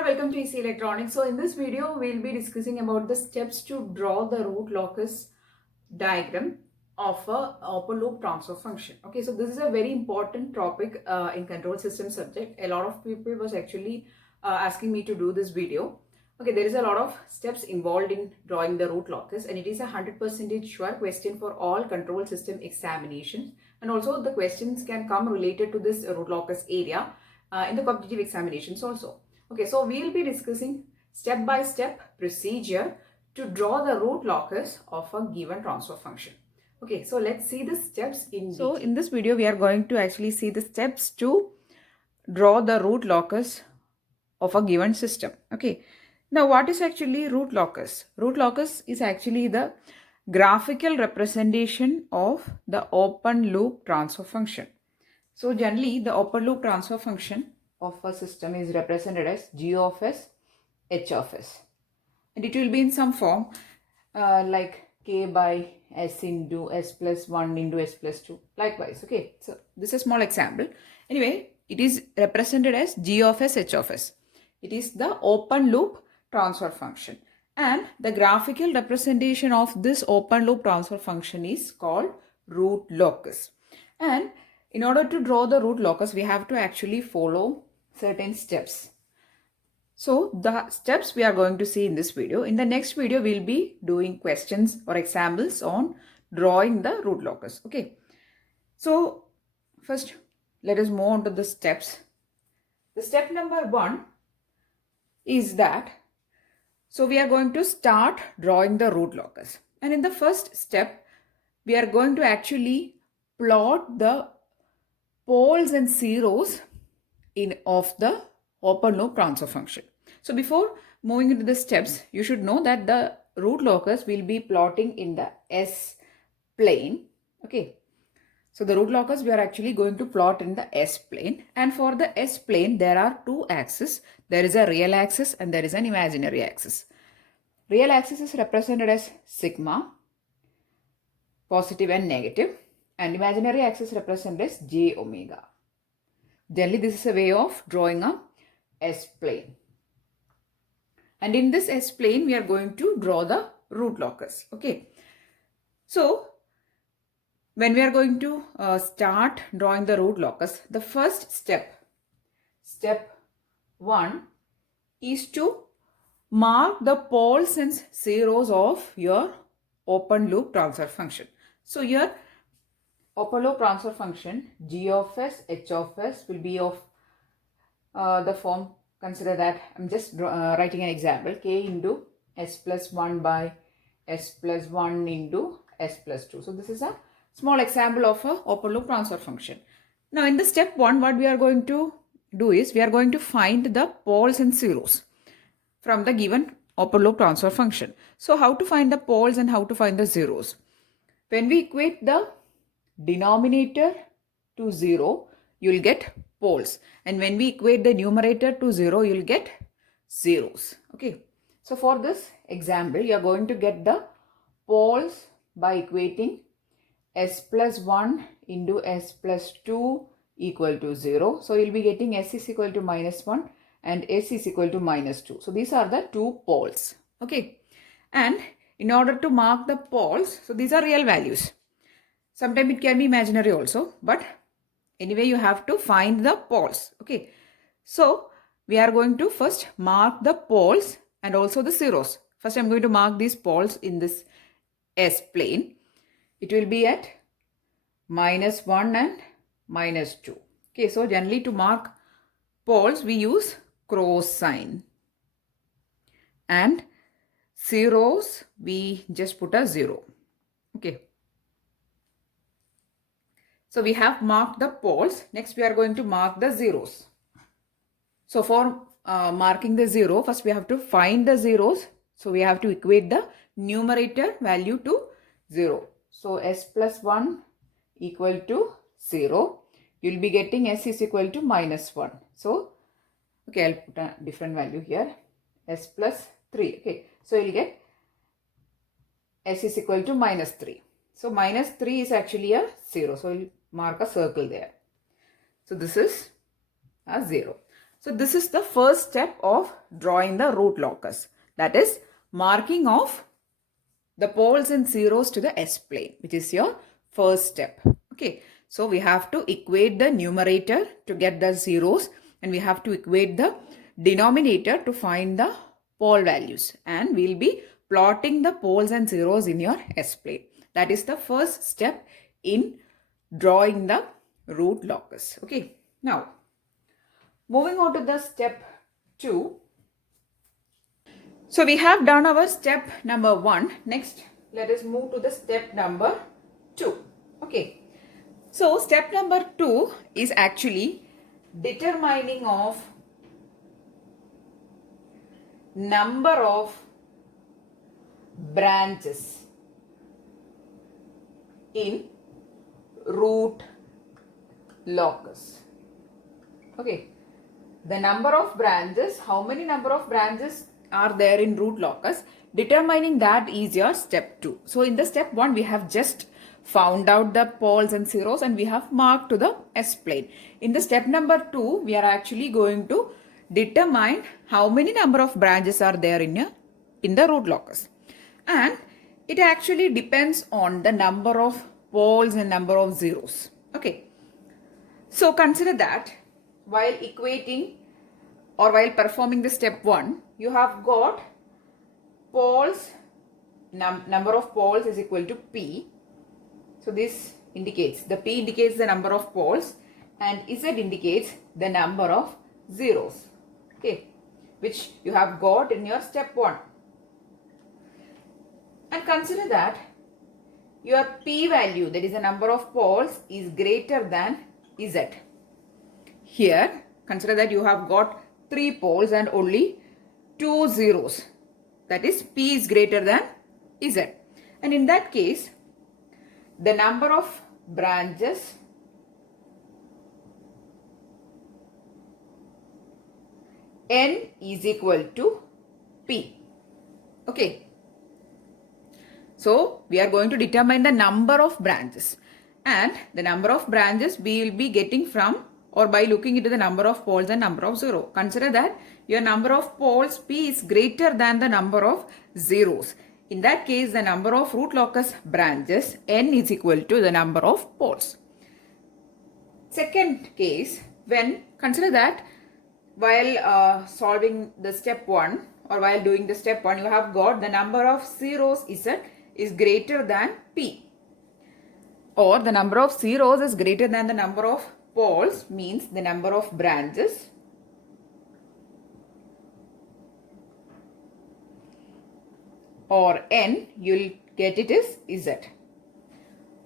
all, welcome to EC Electronics. So in this video, we'll be discussing about the steps to draw the root locus diagram of a open loop transfer function. Okay, so this is a very important topic in control system subject. A lot of people was actually asking me to do this video. Okay, there is a lot of steps involved in drawing the root locus, and it is a 100% sure question for all control system examinations. And also the questions can come related to this root locus area in the competitive examinations also. Okay, so we will be discussing step-by-step procedure to draw the root locus of a given transfer function. Okay, so let's see the steps in detail. So in this video, we are going to actually see the steps to draw the root locus of a given system. Okay, now what is actually root locus? Root locus is actually the graphical representation of the open loop transfer function. So generally, the open loop transfer function of a system is represented as G of S, H of S. And it will be in some form like K by S into S plus 1 into S plus 2. Likewise, okay. So this is a small example. Anyway, it is represented as G of S, H of S. It is the open loop transfer function. And the graphical representation of this open loop transfer function is called root locus. And in order to draw the root locus, we have to actually follow certain steps. So the steps we are going to see in this video. In the next video, we'll be doing questions or examples on drawing the root locus. Okay. So first, let us move on to the steps. The step number 1 is that, so we are going to start drawing the root locus. And in the first step, we are going to actually plot the poles and zeros of the open loop transfer function. So before moving into the steps, you should know that the root locus will be plotting in the S plane. Okay. So the root locus we are actually going to plot in the S plane. And for the S plane, there are two axes. There is a real axis and there is an imaginary axis. Real axis is represented as sigma, positive and negative. And imaginary axis represented as j omega. Generally, this is a way of drawing a S plane. And in this S plane, we are going to draw the root locus. Okay. So, when we are going to start drawing the root locus, the first step, step 1, is to mark the poles and zeros of your open loop transfer function. So, here open loop transfer function G of S, H of S will be of the form, consider that I'm just writing an example, K into S plus 1 by S plus 1 into S plus 2. So this is a small example of a open loop transfer function. Now in the step 1, what we are going to do is we are going to find the poles and zeros from the given open loop transfer function. So how to find the poles and how to find the zeros? When we equate the denominator to 0, you will get poles. And when we equate the numerator to 0, you will get zeros. Okay. So for this example, you are going to get the poles by equating S plus 1 into S plus 2 equal to 0. So you will be getting S is equal to minus 1 and S is equal to minus 2. So these are the two poles. Okay. And in order to mark the poles, so these are real values. Sometimes it can be imaginary also, but anyway, you have to find the poles. Okay. So we are going to first mark the poles and also the zeros. First, I'm going to mark these poles in this S plane. It will be at minus 1 and minus 2. Okay. So generally to mark poles, we use cross sign. And zeros, we just put a 0. Okay. So we have marked the poles. Next we are going to mark the zeros. So for marking the 0, first we have to find the zeros. So we have to equate the numerator value to 0. So S plus 1 equal to 0. You will be getting S is equal to minus 1. So, okay, I'll put a different value here. S plus 3. Okay. So you will get S is equal to minus 3. So minus 3 is actually a 0. So we'll mark a circle there. So this is a 0. So this is the first step of drawing the root locus. That is marking of the poles and zeros to the S-plane, which is your first step. Okay, so we have to equate the numerator to get the zeros, and we have to equate the denominator to find the pole values, and we'll be plotting the poles and zeros in your S-plane. That is the first step in drawing the root locus. Okay, now moving on to the step 2. So we have done our step number 1. Next, let us move to the step number 2. Okay. So step number 2 is actually determining of number of branches in root locus. Okay. The number of branches, how many number of branches are there in root locus, determining that is your step 2. So in the step 1 we have just found out the poles and zeros and we have marked to the S-plane. In the step number 2 we are actually going to determine how many number of branches are there in the root locus, and it actually depends on the number of poles and number of zeros. Okay, so consider that while equating or while performing the step 1, you have got poles, number of poles is equal to P. So this indicates, the P indicates the number of poles and Z indicates the number of zeros. Okay, which you have got in your step 1. And consider that your P value, that is the number of poles, is greater than Z. Here, consider that you have got 3 poles and only 2 zeros. That is, P is greater than Z. And in that case, the number of branches N is equal to P. Okay. So, we are going to determine the number of branches. And the number of branches we will be getting from or by looking into the number of poles and number of zero. Consider that your number of poles P is greater than the number of zeros. In that case, the number of root locus branches N is equal to the number of poles. Second case, when consider that while solving the step 1 or while doing the step 1, you have got the number of zeros Z is greater than P, or the number of zeros is greater than the number of poles, means the number of branches or N, you will get it is Z.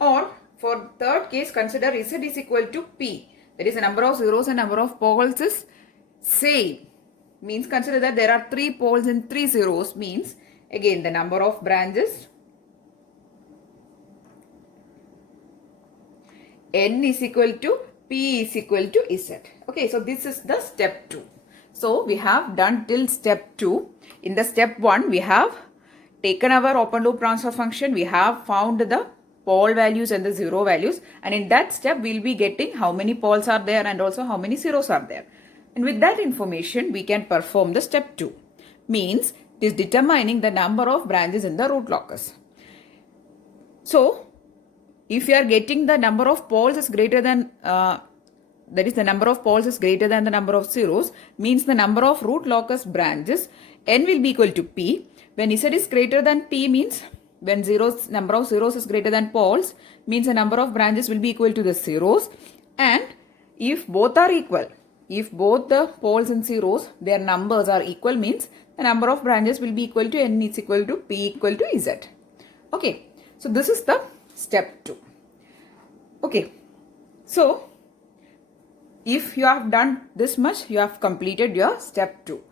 Or for third case, consider Z is equal to P, that is the number of zeros and number of poles is same, means consider that there are 3 poles and 3 zeros, means again the number of branches N is equal to P is equal to Z. Okay, so this is the step 2. So we have done till step 2. In the step 1, we have taken our open loop transfer function. We have found the pole values and the zero values. And in that step, we will be getting how many poles are there and also how many zeros are there. And with that information, we can perform the step 2. Means it is determining the number of branches in the root locus. So, if you are getting the number of poles is greater than, that is the number of poles is greater than the number of zeros, means the number of root locus branches N will be equal to P. When Z is greater than P means when number of zeros is greater than poles, means the number of branches will be equal to the zeros. And if both are equal, if both the poles and zeros, their numbers are equal, means the number of branches will be equal to N is equal to P equal to Z. Okay, so this is the step 2. Okay, so if you have done this much, you have completed your step 2.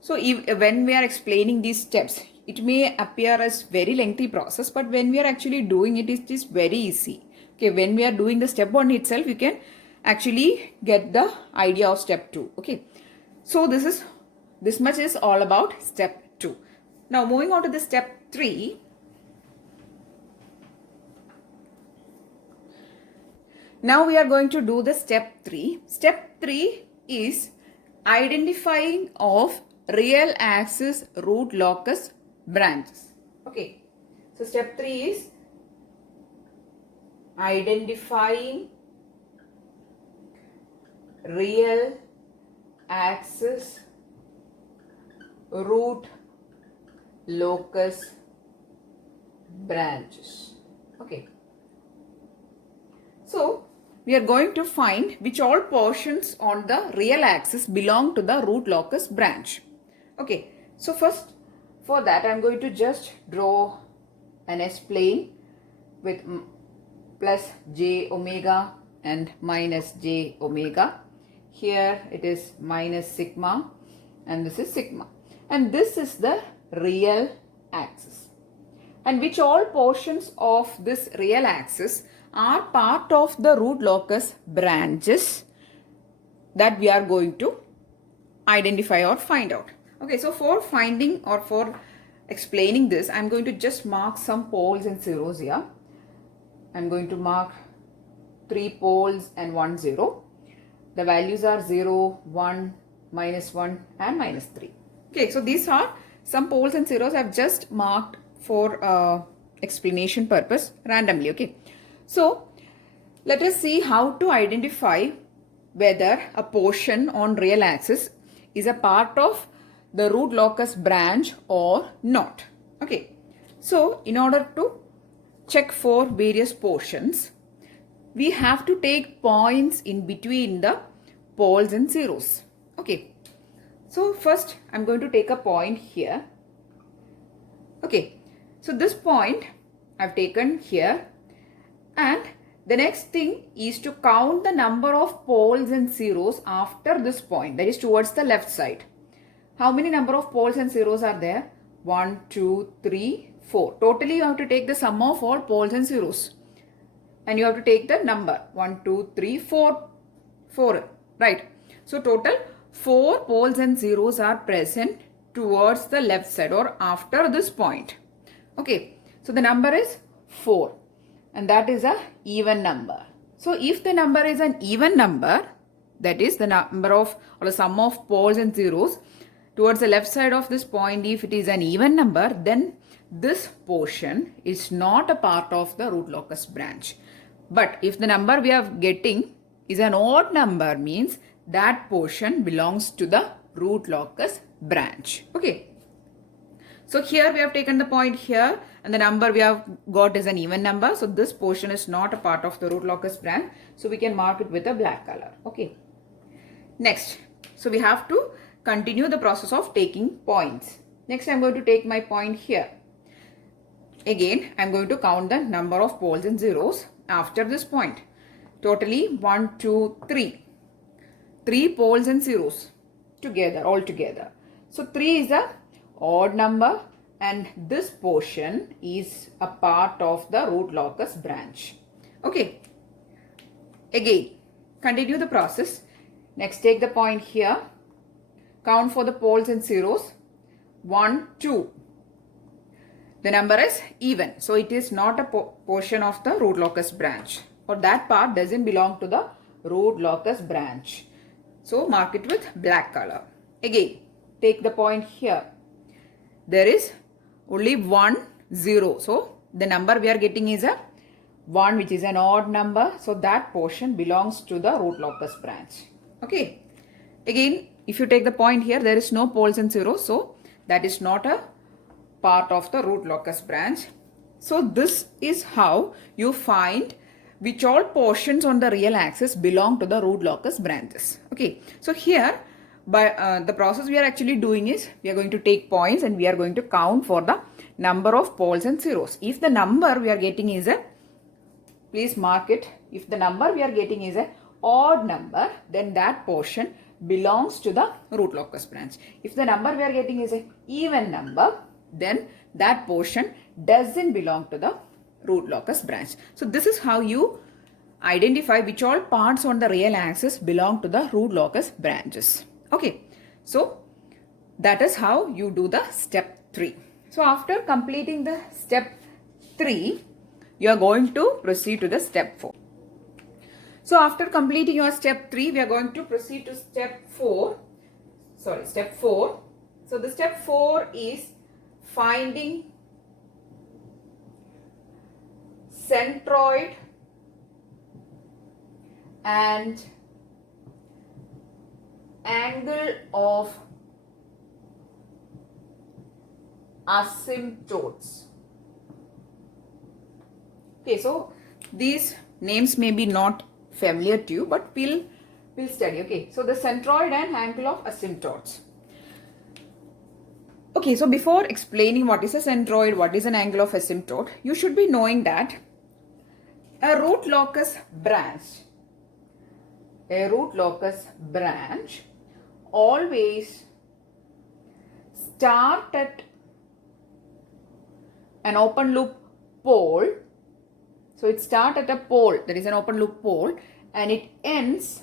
So when we are explaining these steps, it may appear as very lengthy process, but when we are actually doing it, it is very easy. Okay, when we are doing the step 1 itself, you can actually get the idea of step 2. Okay, so this much is all about step 2. Now moving on to the step 3. Now we are going to do the step 3. Step 3 is identifying of real axis root locus branches. Okay, so step 3 is identifying real axis root locus branches. Okay, so we are going to find which all portions on the real axis belong to the root locus branch. Okay, so first for that I am going to just draw an S-plane with plus j omega and minus j omega. Here it is minus sigma and this is sigma, and this is the real axis, and which all portions of this real axis are part of the root locus branches that we are going to identify or find out. Okay, so for finding or for explaining this, I am going to just mark some poles and zeros here. I am going to mark 3 poles and 1 0. The values are 0, 1, minus 1 and minus 3. Okay, so these are some poles and zeros I have just marked for explanation purpose randomly. Okay, so let us see how to identify whether a portion on real axis is a part of the root locus branch or not. Okay, so in order to check for various portions, we have to take points in between the poles and zeros. Okay, so first I'm going to take a point here. Okay, so this point I've taken here, and the next thing is to count the number of poles and zeros after this point, that is towards the left side. How many number of poles and zeros are there? 1, 2, 3, 4. Totally you have to take the sum of all poles and zeros, and you have to take the number 1, 2, 3, 4, 4, right? So total 4 poles and zeros are present towards the left side or after this point. Okay, so the number is 4, and that is a even number. So if the number is an even number, that is the number of or the sum of poles and zeros towards the left side of this point, if it is an even number, then this portion is not a part of the root locus branch. But if the number we are getting is an odd number, means that portion belongs to the root locus branch. Okay, so here we have taken the point here, and the number we have got is an even number, so this portion is not a part of the root locus branch, so we can mark it with a black color. Okay, next, so we have to continue the process of taking points. Next I am going to take my point here. Again I am going to count the number of poles and zeros after this point. Totally 1, 2, 3. 3 poles and zeros together, all together. So 3 is a odd number, and this portion is a part of the root locus branch. Okay, again continue the process. Next take the point here. Count for the poles and zeros. 1, 2. The number is even, so it is not a portion of the root locus branch, or that part doesn't belong to the root locus branch. So mark it with black color. Again take the point here. There is only 1 0, so the number we are getting is a 1, which is an odd number, so that portion belongs to the root locus branch. Okay, again if you take the point here, there is no poles and zeros, so that is not a part of the root locus branch. So this is how you find which all portions on the real axis belong to the root locus branches. Okay, so here by the process we are actually doing is we are going to take points and we are going to count for the number of poles and zeros. If the number we are getting is a, please mark it, if the number we are getting is a odd number, then that portion belongs to the root locus branch. If the number we are getting is a even number, then that portion doesn't belong to the root locus branch. So this is how you identify which all parts on the real axis belong to the root locus branches. Okay, so that is how you do the step 3. So after completing the step 3, you are going to proceed to the step 4. So after completing your step 3, we are going to proceed to step 4. step 4. So the step 4 is finding centroid and angle of asymptotes. Okay, so these names may be not familiar to you, but we'll study. Okay, so the centroid and angle of asymptotes. Okay, so before explaining what is a centroid, what is an angle of asymptote, you should be knowing that a root locus branch always start at an open loop pole. So it starts at a pole, there is an open loop pole, and it ends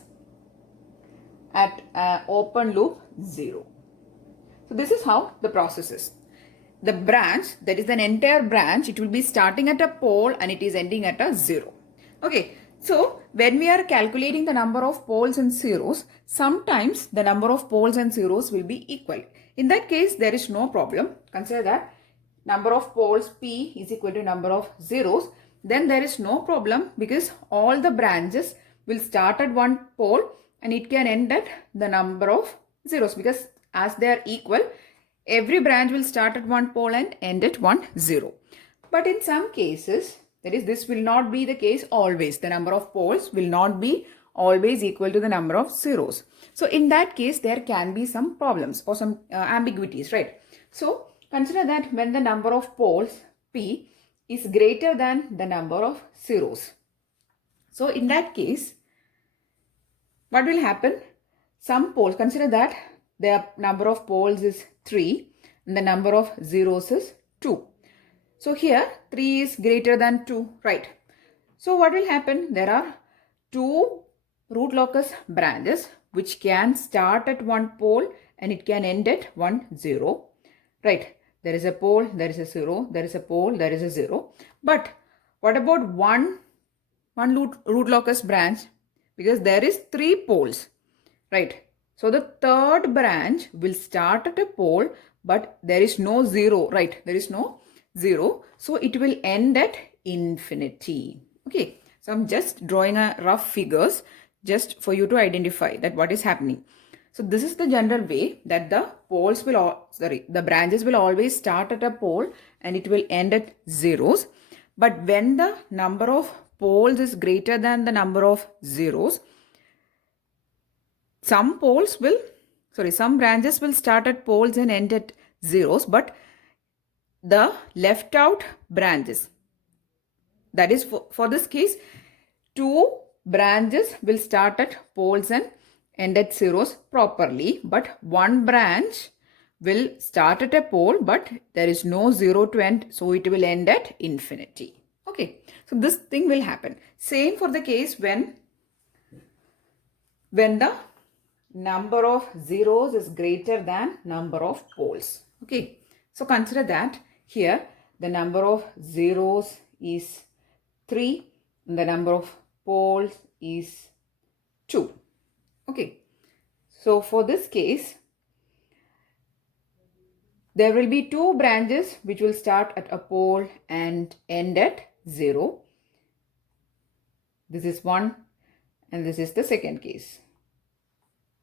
at open loop 0. So this is how the process is. The branch, that is an entire branch, it will be starting at a pole and it is ending at a 0. Okay, so when we are calculating the number of poles and zeros, sometimes the number of poles and zeros will be equal. In that case, there is no problem. Consider that number of poles P is equal to number of zeros. Then there is no problem because all the branches will start at one pole and it can end at the number of zeros, because as they are equal, every branch will start at one pole and end at 1, 0. But in some cases, that is, this will not be the case always. The number of poles will not be always equal to the number of zeros. So in that case, there can be some problems or some ambiguities, right? So consider that when the number of poles P is greater than the number of zeros. So in that case, what will happen? Some poles, consider that the number of poles is 3 and the number of zeros is 2. So here 3 is greater than 2, right? So what will happen? There are 2 root locus branches which can start at one pole and it can end at 1, 0, right? There is a pole, there is a 0, there is a pole, there is a 0. But what about one root locus branch? Because there is 3 poles, right? So the third branch will start at a pole, but there is no 0, right? There is no 0. So it will end at infinity. Okay. So I'm just drawing a rough figures just for you to identify that what is happening. So this is the general way that the the branches will always start at a pole and it will end at zeros. But when the number of poles is greater than the number of zeros, some branches will start at poles and end at zeros, but the left out branches, that is for this case, 2 branches will start at poles and end at zeros properly, but one branch will start at a pole, but there is no 0 to end, so it will end at infinity. Okay, so this thing will happen. Same for the case when the number of zeros is greater than number of poles. Okay, so consider that here the number of zeros is 3 and the number of poles is 2. Okay, so for this case, there will be 2 branches which will start at a pole and end at 0. This is one and this is the second case.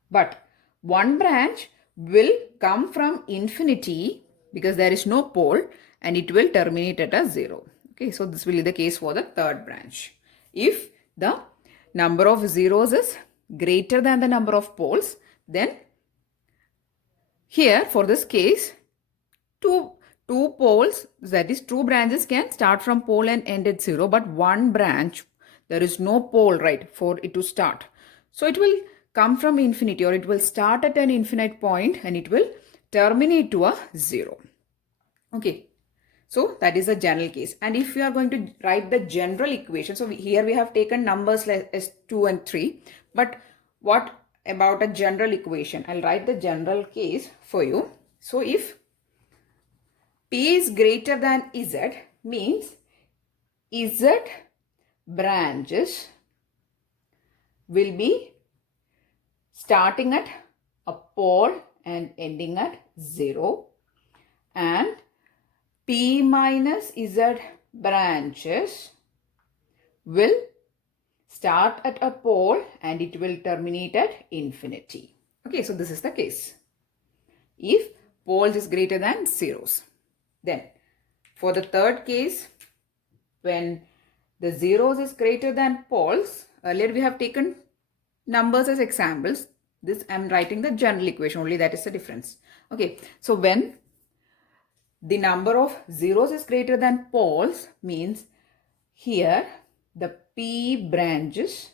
But one branch will come from infinity because there is no pole and it will terminate at a 0. Okay, so this will be the case for the third branch. If the number of zeros is greater than the number of poles, then here for this case, two poles, that is 2 branches can start from pole and end at 0, but one branch, there is no pole, right, for it to start. So it will come from infinity, or it will start at an infinite point and it will terminate to a 0. Okay, so that is a general case. And if we are going to write the general equation, so here we have taken numbers like as 2 and 3, but what about a general equation? I'll write the general case for you. So if P is greater than Z, means Z branches will be starting at a pole and ending at 0, and P minus Z branches will start at a pole and it will terminate at infinity. Okay, so this is the case. If poles is greater than zeros. Then for the third case, when the zeros is greater than poles, earlier we have taken numbers as examples. This I am writing the general equation, only that is the difference. Okay, so when the number of zeros is greater than poles, means here the P branches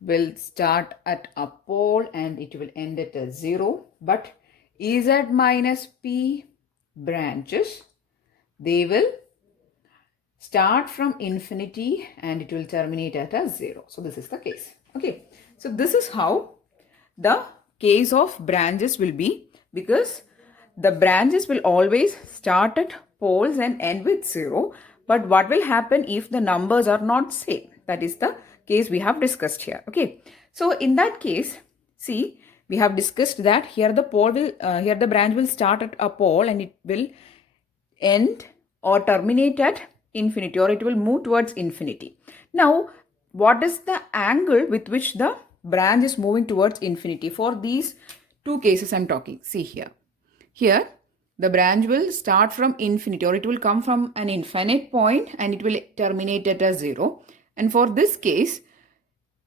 will start at a pole and it will end at a 0, but Z minus P branches, they will start from infinity and it will terminate at a 0. So this is the case. Okay, so this is how the case of branches will be, because the branches will always start at poles and end with 0. But what will happen if the numbers are not same? That is the case we have discussed here. Okay, so in that case, see, we have discussed that here the pole will here the branch will start at a pole and it will end or terminate at infinity, or it will move towards infinity. Now, what is the angle with which the branch is moving towards infinity? For these two cases I am talking. See here. Here the branch will start from infinity, or it will come from an infinite point and it will terminate at a 0. And for this case,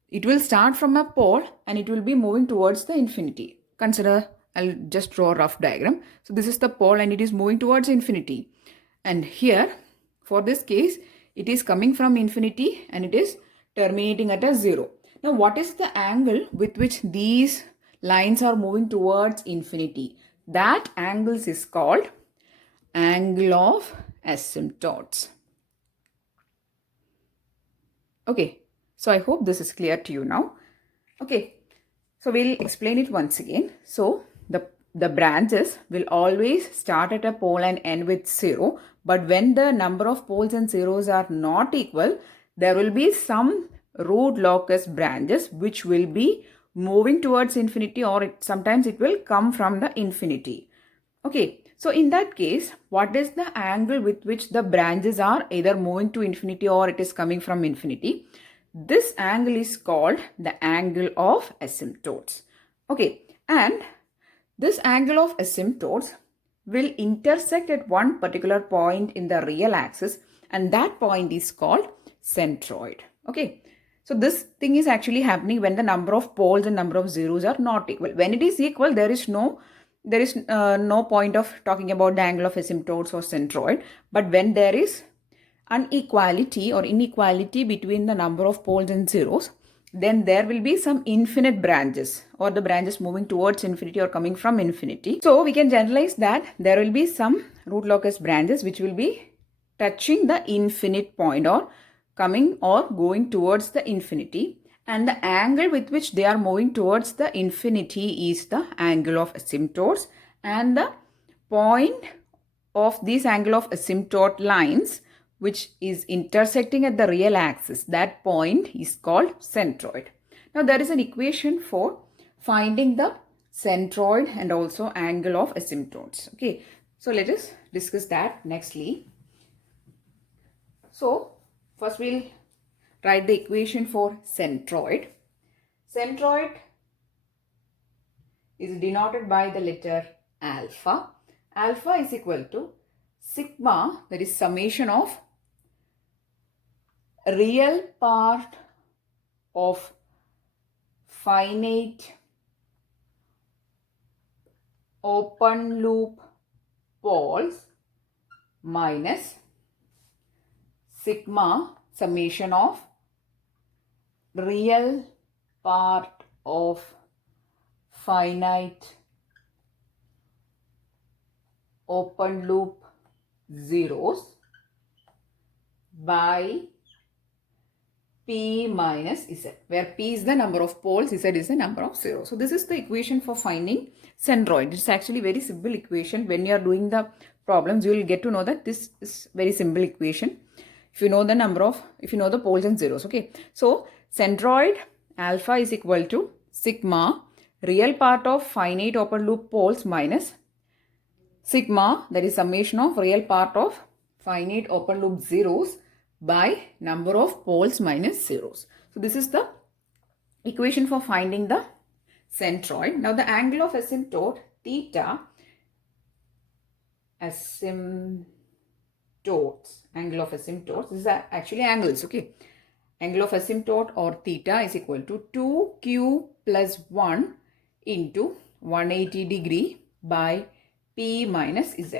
it will start from a pole and it will be moving towards the infinity. Consider, I'll just draw a rough diagram. So this is the pole and it is moving towards infinity. And here, for this case, it is coming from infinity and it is terminating at a 0. Now, what is the angle with which these lines are moving towards infinity? That angle is called angle of asymptotes. Okay, so I hope this is clear to you now. Okay, so we'll explain it once again. So the branches will always start at a pole and end with 0. But when the number of poles and zeros are not equal, there will be some root locus branches which will be moving towards infinity, or sometimes it will come from the infinity. Okay, so in that case, what is the angle with which the branches are either moving to infinity or it is coming from infinity? This angle is called the angle of asymptotes. Okay, and this angle of asymptotes will intersect at one particular point in the real axis, and that point is called centroid. Okay, so this thing is actually happening when the number of poles and number of zeros are not equal. When it is equal, there is no point of talking about the angle of asymptotes or centroid. But when there is inequality between the number of poles and zeros, then there will be some infinite branches, or the branches moving towards infinity or coming from infinity. So we can generalize that there will be some root locus branches which will be touching the infinite point or coming or going towards the infinity, and the angle with which they are moving towards the infinity is the angle of asymptotes, and the point of this angle of asymptote lines which is intersecting at the real axis, that point is called centroid. Now there is an equation for finding the centroid and also angle of asymptotes. Okay, so let us discuss that nextly. So first we'll write the equation for centroid. Centroid is denoted by the letter alpha. Alpha is equal to sigma, that is summation of real part of finite open loop poles minus sigma summation of real part of finite open loop zeros by P minus Z, where P is the number of poles, Z is the number of zeros. So this is the equation for finding centroid. It's actually very simple equation. When you are doing the problems, you will get to know that this is very simple equation. If you know the poles and zeros. Okay, so centroid alpha is equal to sigma real part of finite open loop poles minus sigma, that is summation of real part of finite open loop zeros by number of poles minus zeros. So this is the equation for finding the centroid. Now the angle of asymptote theta, asymptotes, angle of asymptotes, this is actually angles, okay. Angle of asymptote or theta is equal to 2q plus 1 into 180 degree by p minus z.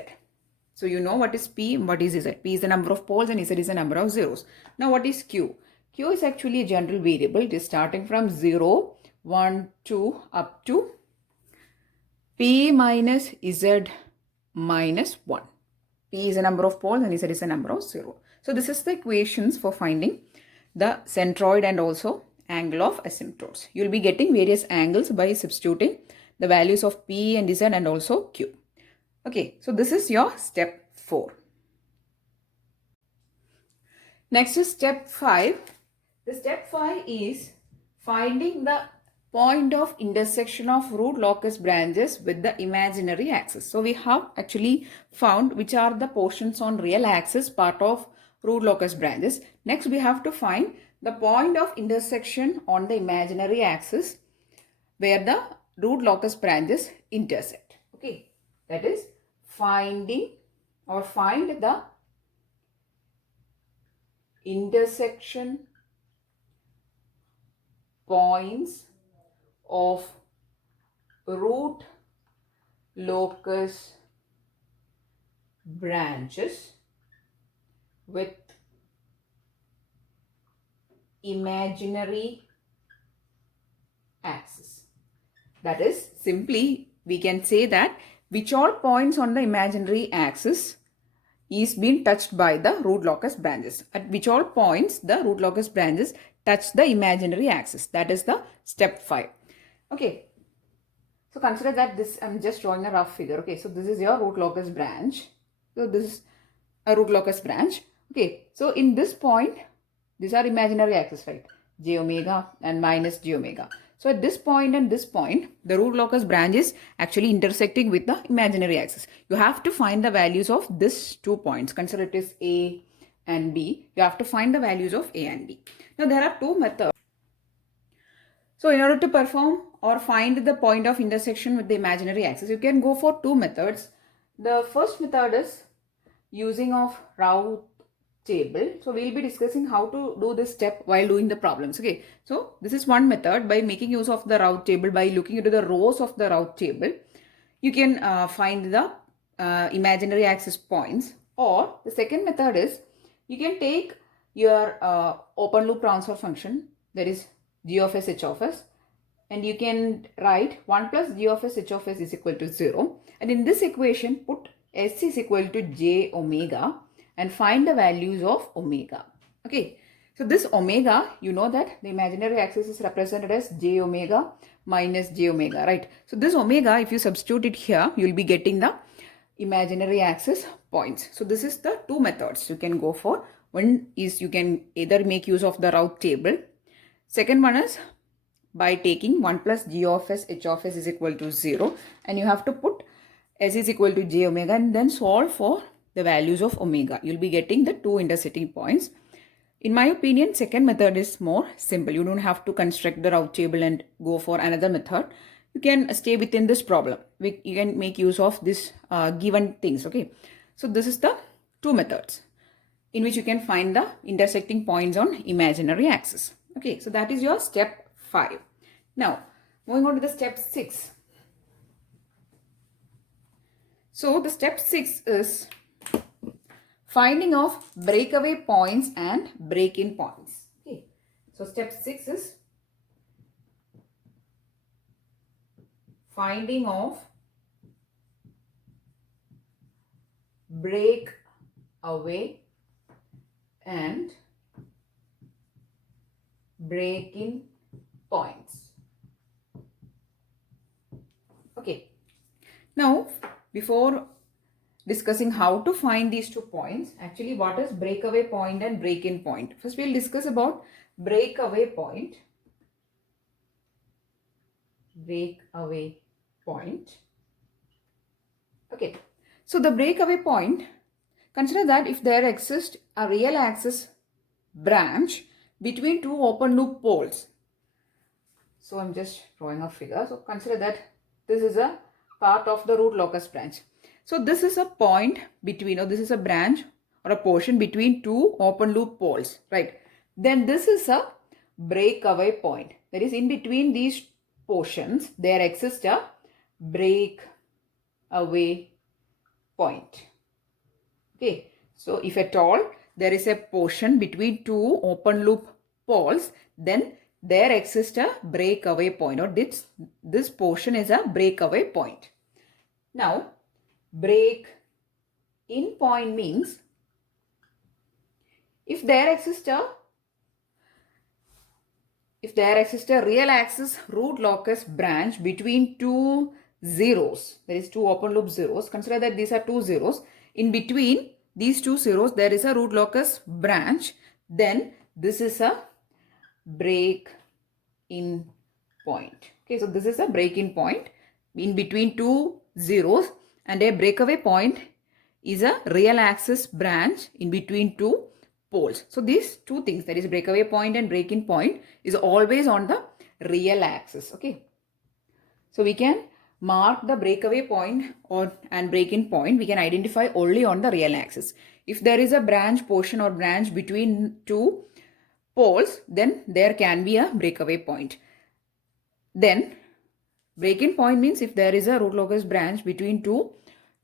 So you know what is p and what is z. P is the number of poles and z is the number of zeros. Now what is q? Q is actually a general variable. It is starting from 0, 1, 2 up to p minus z minus 1. P is the number of poles and z is the number of zero. So this is the equations for finding the centroid and also angle of asymptotes. You will be getting various angles by substituting the values of p and z and also q. Okay, so this is your step 4. Next is step 5. The step 5 is finding the point of intersection of root locus branches with the imaginary axis. So we have actually found which are the portions on real axis part of root locus branches. Next we have to find the point of intersection on the imaginary axis where the root locus branches intersect. Okay, that is finding or find the intersection points of root locus branches with imaginary axis. That is, simply we can say that which all points on the imaginary axis is being touched by the root locus branches. At which all points the root locus branches touch the imaginary axis. That is the step 5. Okay. So consider that this, I'm just drawing a rough figure. Okay. So this is your root locus branch. So this is a root locus branch. Okay. So in this point, these are imaginary axis, right? J omega and minus j omega. So at this point and this point, the root locus branch is actually intersecting with the imaginary axis. You have to find the values of these 2 points. Consider it is A and B. You have to find the values of A and B. Now there are 2 methods. So in order to perform or find the point of intersection with the imaginary axis, you can go for 2 methods. The first method is using of route table. So we'll be discussing how to do this step while doing the problems. Okay, so this is one method. By making use of the route table, by looking into the rows of the route table, you can find the imaginary axis points. Or the second method is you can take your open loop transfer function, that is g of s h of s, and you can write 1 plus g of s h of s is equal to 0, and in this equation put s is equal to j omega and find the values of omega. Okay, so this omega, you know that the imaginary axis is represented as j omega minus j omega, right? So this omega, if you substitute it here, you will be getting the imaginary axis points. So this is the 2 methods you can go for. One is you can either make use of the route table. Second one is by taking 1 plus g of s h of s is equal to 0, and you have to put s is equal to j omega and then solve for the values of omega. You'll be getting the 2 intersecting points. In my opinion, second method is more simple. You don't have to construct the route table and go for another method. You can stay within this problem. You can make use of this given things. Okay, so this is the 2 methods in which you can find the intersecting points on imaginary axis. Okay, so that is your step 5. Now, moving on to the step 6. So the step 6 is finding of breakaway points and break-in points. Okay, so step 6 is finding of breakaway and break-in points. Okay, now before discussing how to find these 2 points, actually what is breakaway point and break-in point? First we'll discuss about breakaway point. breakaway point. Okay, so the breakaway point, consider that if there exists a real axis branch between two open loop poles. So I'm just drawing a figure. So consider that this is a part of the root locus branch. So this is a point between, or this is a branch or a portion between two open loop poles, right? Then this is a breakaway point. That is, in between these portions, there exists a breakaway point. Okay, so if at all there is a portion between two open loop poles, then there exists a breakaway point, or this portion is a breakaway point. Now, break in point means if there exists a real axis root locus branch between two zeros, there is two open loop zeros. Consider that these are two zeros. In between these two zeros, there is a root locus branch. Then this is a break in point. Okay, so this is a break in point in between two zeros, and a breakaway point is a real axis branch in between two poles. So these two things, that is breakaway point and break in point, is always on the real axis. Okay, so we can mark the breakaway point and break in point, we can identify only on the real axis. If there is a branch portion or branch between two poles, then there can be a breakaway point. Then break in point means if there is a root locus branch between two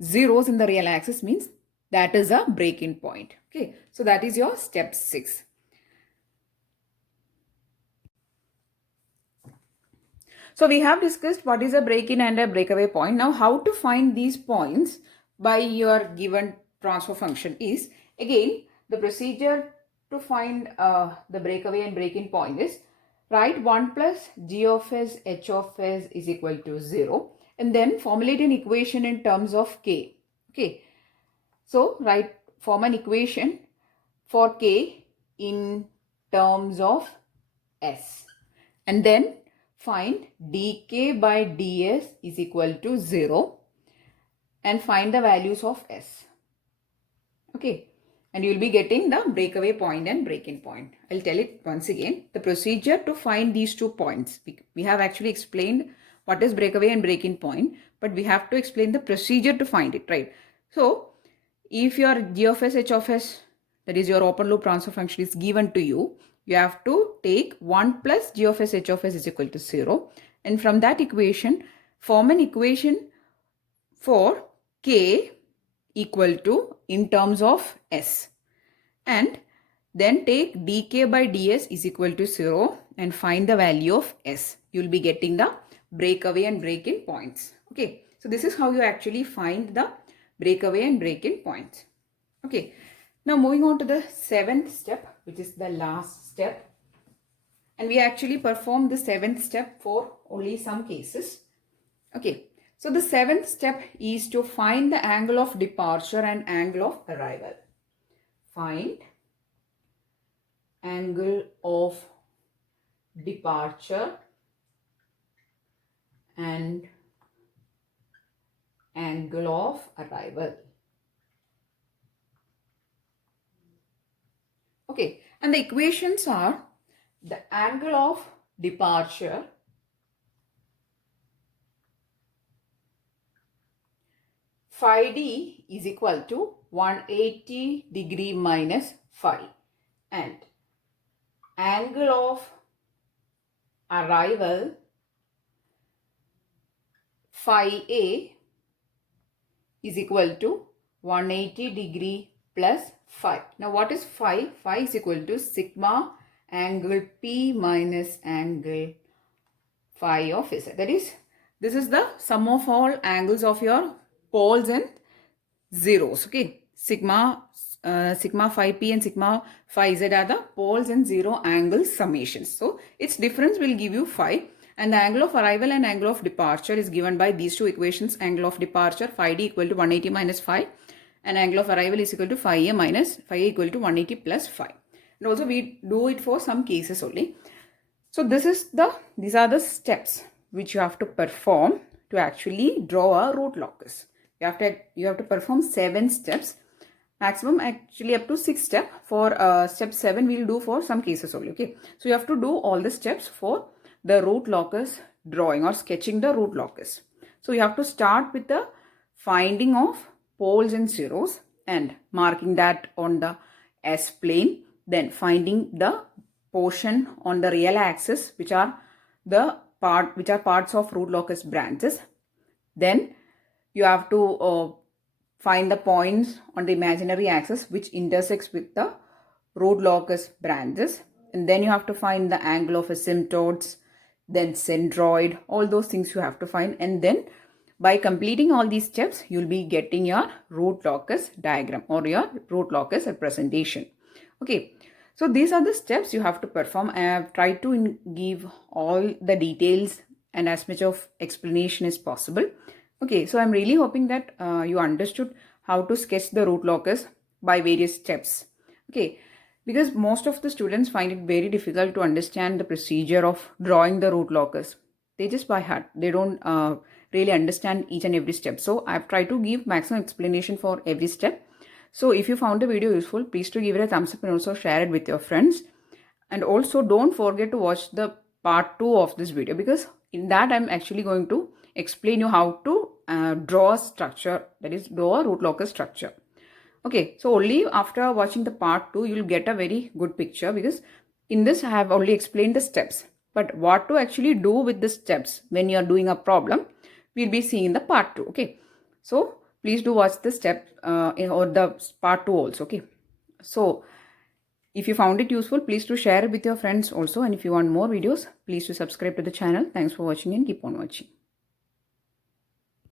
zeros in the real axis, means that is a break in point. Okay, so that is your step 6. So we have discussed what is a break-in and a breakaway point. Now how to find these points by your given transfer function is, again, the procedure to find the breakaway and break-in point is, write 1 plus g of s h of s is equal to 0, and then formulate an equation in terms of k. Okay, so form an equation for k in terms of s, and then find dk by ds is equal to 0 and find the values of s. Okay, and you will be getting the breakaway point and break-in point. I'll tell it once again. The procedure to find these 2 points. We have actually explained what is breakaway and break-in point, but we have to explain the procedure to find it, right? So if your g of s, h of s, that is your open loop transfer function, is given to you, you have to take 1 plus g of s, h of s is equal to 0. And from that equation, form an equation for k equal to in terms of s. And then take dk by ds is equal to 0 and find the value of s. You will be getting the breakaway and break-in points. Okay, so this is how you actually find the breakaway and break-in points. Okay, now moving on to the 7th step, which is the last step. And we actually perform the 7th step for only some cases. Okay, so the 7th step is to find the angle of departure and angle of arrival. Find angle of departure and angle of arrival. Okay, and the equations are the angle of departure phi d is equal to 180 degree minus phi, and angle of arrival phi a is equal to 180 degree plus phi. Now what is phi? Phi is equal to sigma angle p minus angle phi of z. That is, this is the sum of all angles of your poles and zeros. Okay, sigma phi p and sigma phi z are the poles and zero angle summations. So its difference will give you phi, and the angle of arrival and angle of departure is given by these 2 equations. Angle of departure phi d equal to 180 minus phi, and angle of arrival is equal to phi a minus phi a equal to 180 plus phi. And also we do it for some cases only. So these are the steps which you have to perform to actually draw a root locus. You have to perform 7 steps, maximum actually up to 6 steps. For step 7 we'll do for some cases only. Okay, so you have to do all the steps for the root locus drawing or sketching the root locus. So you have to start with the finding of poles and zeros and marking that on the S plane, then finding the portion on the real axis which are parts of root locus branches. Then you have to find the points on the imaginary axis which intersects with the root locus branches, and then you have to find the angle of asymptotes, then centroid, all those things you have to find, and then by completing all these steps you'll be getting your root locus diagram or your root locus representation. Okay, so these are the steps you have to perform. I have tried to give all the details and as much of explanation as possible. Okay, so I'm really hoping that you understood how to sketch the root locus by various steps. Okay, because most of the students find it very difficult to understand the procedure of drawing the root locus. They just by heart. They don't really understand each and every step. So I've tried to give maximum explanation for every step. So if you found the video useful, please to give it a thumbs up and also share it with your friends. And also don't forget to watch the part 2 of this video, because in that I'm actually going to explain you how to draw a structure, that is draw a root locus structure. Okay, so only after watching the part 2 you'll get a very good picture, because in this I have only explained the steps, but what to actually do with the steps when you are doing a problem we'll be seeing in the part 2. Okay, so please do watch the step or the part 2 also. Okay, so if you found it useful, please do share it with your friends also, and if you want more videos, please do subscribe to the channel. Thanks for watching and keep on watching.